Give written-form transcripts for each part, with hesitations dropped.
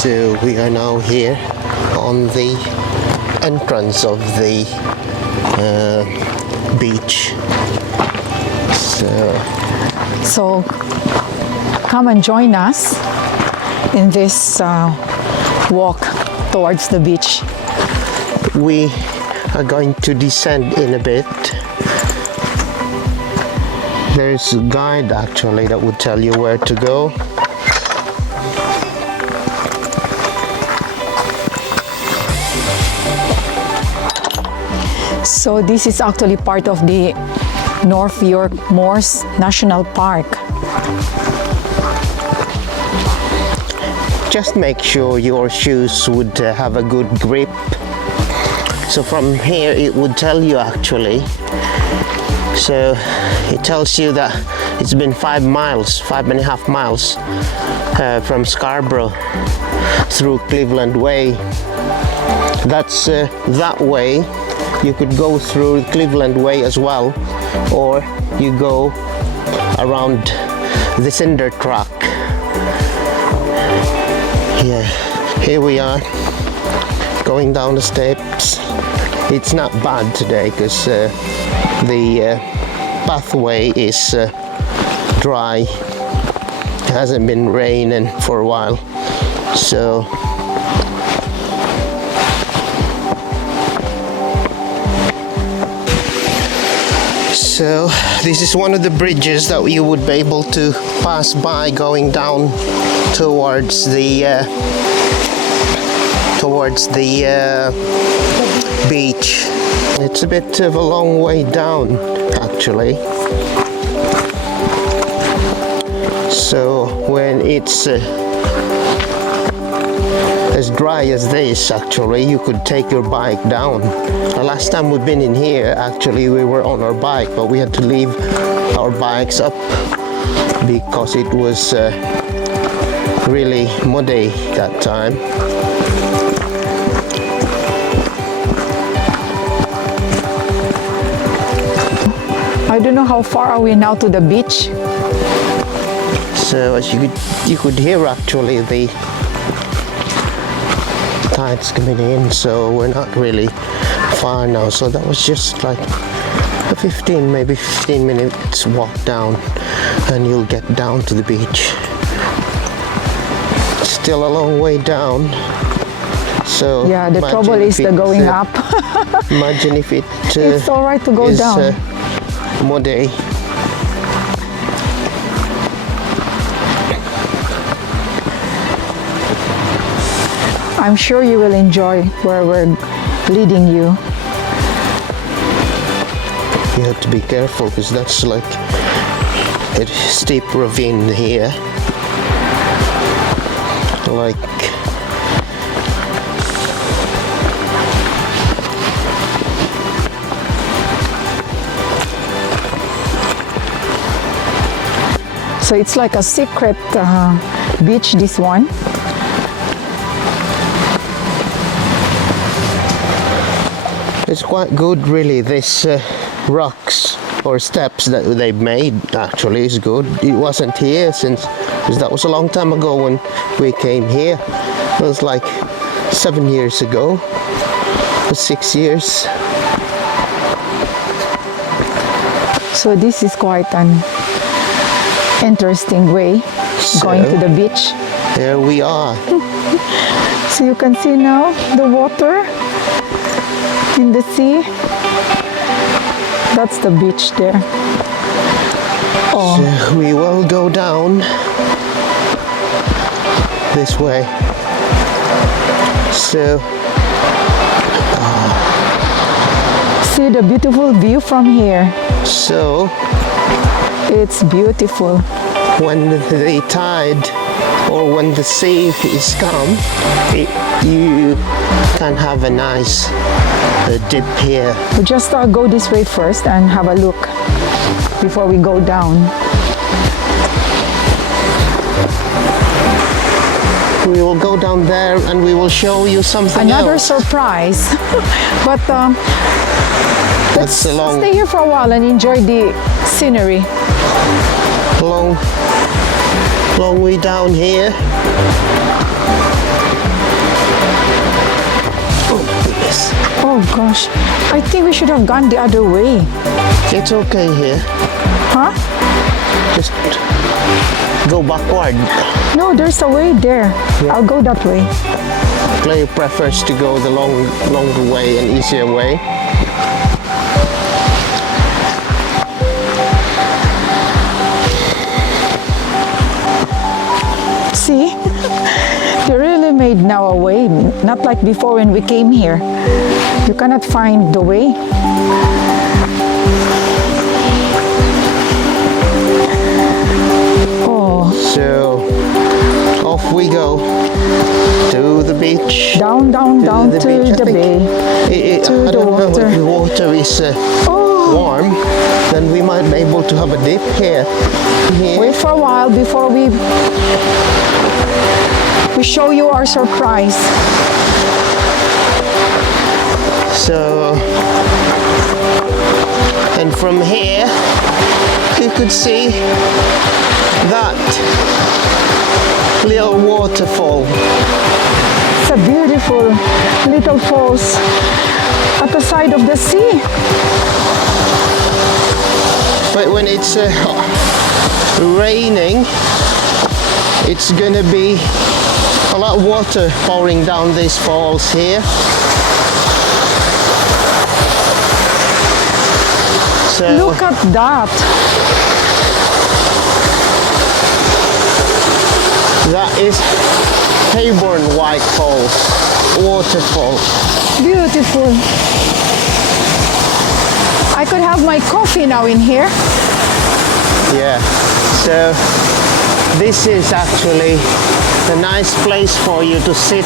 So we are now here on the entrance of the beach. So come and join us in this walk towards the beach. We are going to descend in a bit. There's a guide actually that would tell you where to go. So this is actually part of the North York Moors National Park. Just make sure your shoes would have a good grip. So from here it would tell you actually. So it tells you that it's been 5.5 miles from Scarborough through Cleveland Way. That's that way. You could go through Cleveland Way as well, or you go around the cinder track. Yeah, here we are going down the steps. It's not bad today because the pathway is dry. It hasn't been raining for a while, so this is one of the bridges that you would be able to pass by going down towards the beach. It's a bit of a long way down actually. So when it's as dry as this, actually you could take your bike down. The last time we've been in here, actually we were on our bike, but we had to leave our bikes up because it was really muddy that time. I don't know how far are we now to the beach. So as you could hear actually the tides coming in, so we're not really far now. So that was just like a maybe 15 minutes walk down and you'll get down to the beach. Still a long way down. So yeah, the trouble is the going up. Imagine if it it's all right to go down. Muddy. I'm sure you will enjoy where we're leading you. You have to be careful because that's like a steep ravine here. Like so it's like a secret beach, this one. It's quite good really, this rocks or steps that they've made actually is good. It wasn't here since, because that was a long time ago when we came here. It was like 7 years ago, or 6 years. So this is quite an interesting way going to the beach. There we are. So you can see now the water in the sea. That's the beach there. Oh. So we will go down this way. So see the beautiful view from here. So it's beautiful. When the tide or when the sea is calm, you can have a nice dip here. We just go this way first and have a look before we go down. We will go down there and we will show you something Another else. surprise. But let's stay here for a while and enjoy the scenery. Long way down here. this. Oh gosh, I think we should have gone the other way. It's okay here. Huh? Just go backward. No, there's a way there. Yeah. I'll go that way. Clay prefers to go the longer way and easier way. See? They really made now a way, not like before when we came here. You cannot find the way. Oh. So off we go to the beach. Down to beach. the bay. To I the don't know water. if the water is warm, then we might be able to have a dip here. Wait for a while before we show you our surprise. So, and from here you could see that little waterfall. It's a beautiful little falls at the side of the sea. But when it's raining, it's gonna be a lot of water pouring down these falls here. So Look at that. that is Hayburn Wyke Falls, waterfall. Beautiful. I could have my coffee now in here. Yeah, so this is actually a nice place for you to sit.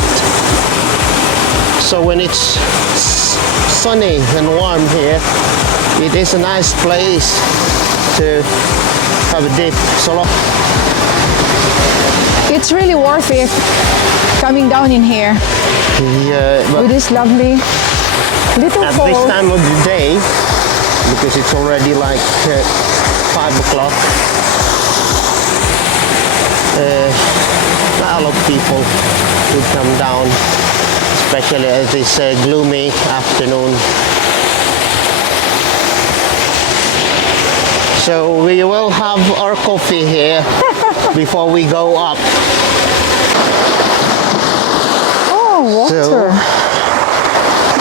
So when it's sunny and warm here, it is a nice place to have a dip. So It's really worth it coming down in here yeah, but with this lovely little at this falls. time of the day, because it's already like 5 o'clock, not a lot of people would come down, especially at this gloomy afternoon. So we will have our coffee here before we go up. Oh, water.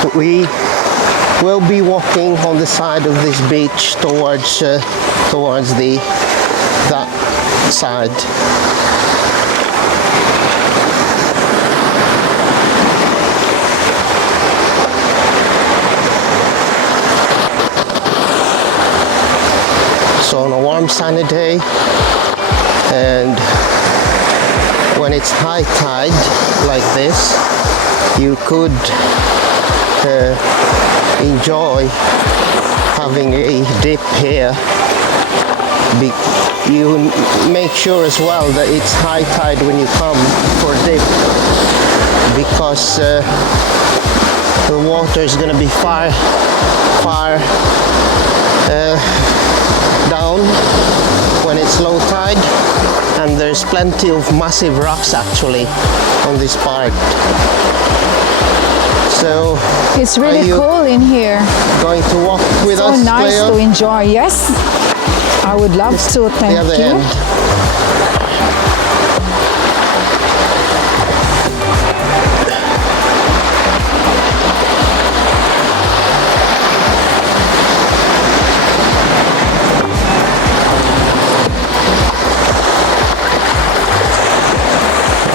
So we will be walking on the side of this beach towards that side. So on a warm sunny day, and when it's high tide like this, you could enjoy having a dip here. You make sure as well that it's high tide when you come for a dip, because the water is going to be far down when it's low tide, and there's plenty of massive rocks actually on this part. So It's really cool in here. going to walk with us, So nice Cleo? to enjoy. Yes, I would love to. Thank The other you. end.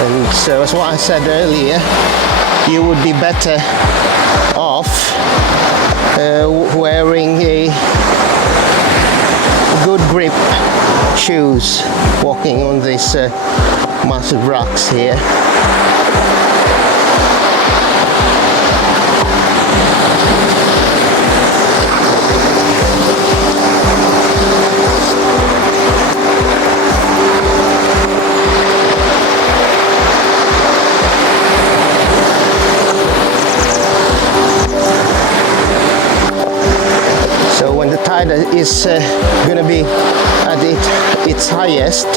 And so as what I said earlier, you would be better off wearing a good grip shoes walking on these massive rocks here. So when the tide is going to be at its highest,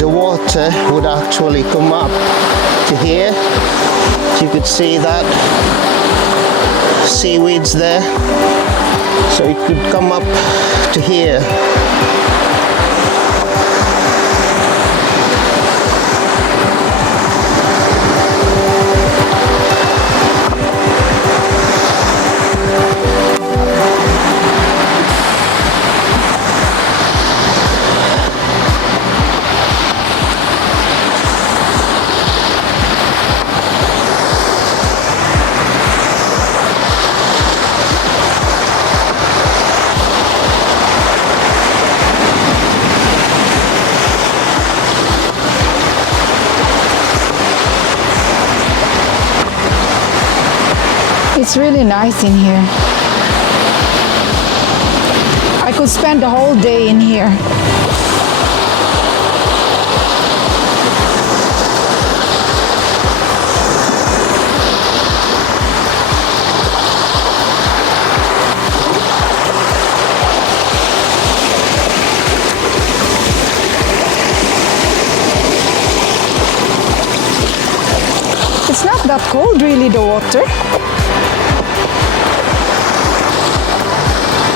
the water would actually come up to here. You could see that. seaweeds there, so it could come up to here. It's really nice in here. I could spend the whole day in here. It's not that cold really, the water.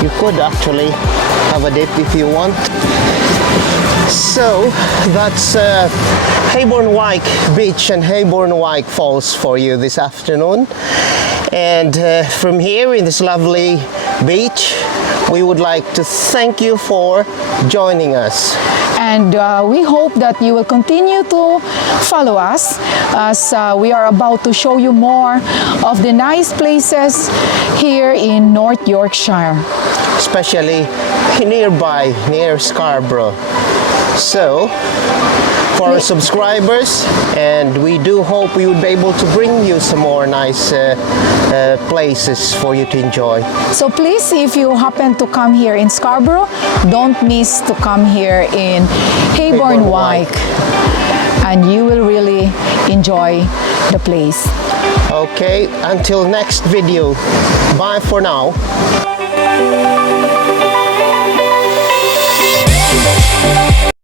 You could actually have a dip if you want. So that's Hayburn Wyke Beach and Hayburn Wyke Falls for you this afternoon. And from here in this lovely beach, we would like to thank you for joining us. And we hope that you will continue to follow us as we are about to show you more of the nice places here in North Yorkshire. Especially nearby, near Scarborough. So, for our subscribers, and we do hope we would be able to bring you some more nice places for you to enjoy. So please, if you happen to come here in Scarborough, don't miss to come here in Hayburn Wyke, and you will really enjoy the place. Okay, until next video, bye for now.